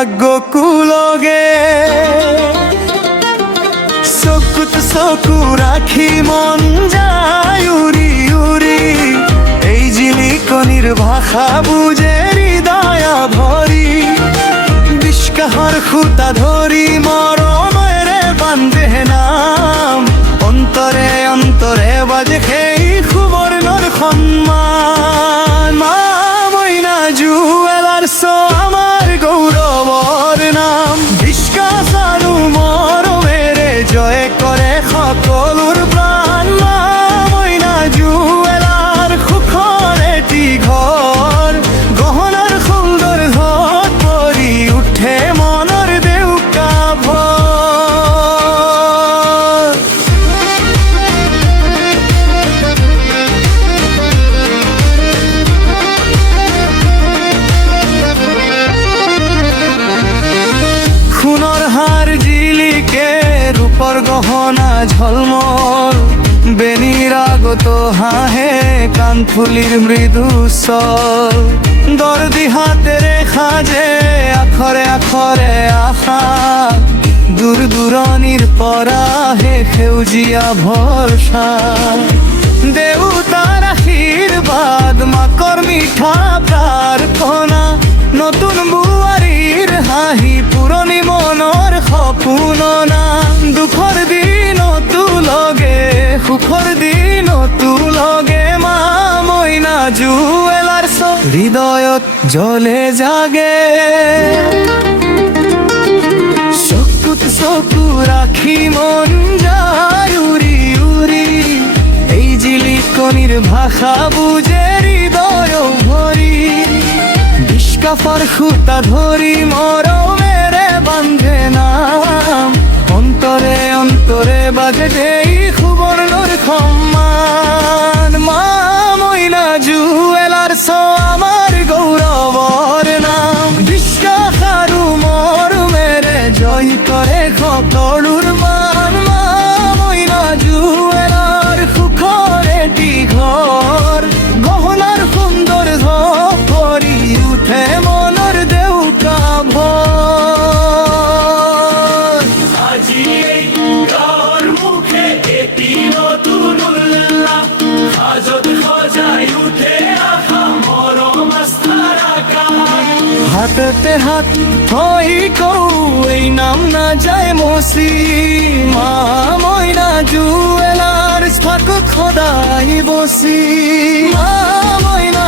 ভাগ্য কুলগে চকুত চকু রাখি মন যায় উৰি উৰি এই জিলিকনিৰ ভাষা বুজে হৃদয় ভৰি বিশ্বাসৰ খুঁটা ধৰি মৰমেৰে বান্ধে নাম অন্তৰে অন্তৰে বাজে সেই সুবৰ্ণৰ সন্মান মা মইনা জুৱেলাৰ্ছ আমাৰ গৌৰৱৰ নাম বিশ্বাস আৰু মৰমেৰে জয় কৰে সকলোৰ প্ৰাণ মা মইনা জুৱেলাৰ সুখৰ এটি ঘৰ গহনাৰ সুন্দৰ ঘট পৰি উঠে মনৰ দেউকা ভৰ সোণৰ হাৰ জিলিকে ৰূপৰ গহনা ঝলমল বেনিৰ আগত হাঁহে কাণফুলিৰ মৃদু চল দৰ্দি হাতেৰে সাজে আখৰে আখৰে আশা দূৰ দূৰণিৰ পৰা হে সেউজীয়া ভৰসা দেউতাৰ আশীৰ্বাদ মাকৰ মিঠা প্ৰাৰ্থনা নতুন বোৱাৰীৰ হাঁহি পুৰণি মনৰ সপোননা দুখৰ দিনতো লগে সুখৰ দিনতো লগে মা মইনা জুৱেলাৰ্ছ হৃদয়ত জ্বলে জাগে চকুত চকু ৰাখি মন যায় উৰি উৰি এই জিলিকনিৰ ভাষা বুজে হৃদয় ভৰি বিশ্বাসৰ খুঁটা ধৰি মৰমেৰে বান্ধে নাম অন্তৰে অন্তৰে বাজে দেই সুবৰ্ণৰ সন্মান মা মইনা জুৱেলাৰ্ছ আমাৰ গৌৰৱৰ নাম বিশ্বাস আৰু মৰমেৰে জয় কৰে সকলোৰ মান মা মইনা জুৱেলাৰ সুখৰ এটি ঘৰ গহনাৰ সুন্দৰ ধপ ভৰি উঠে মনৰ দেউকা ভৰ আজি এই গাঁৱৰ মুখে এটি নতুন উল্লাস সাজত সজাই উঠে আশা মৰম আস্থাৰ আকাশ হাততে হাত থৈ কওঁ এই নাম নাযায় মচি মা মইনা জুৱেলাৰ্ছ থাকক সদায় বচি মা মইনা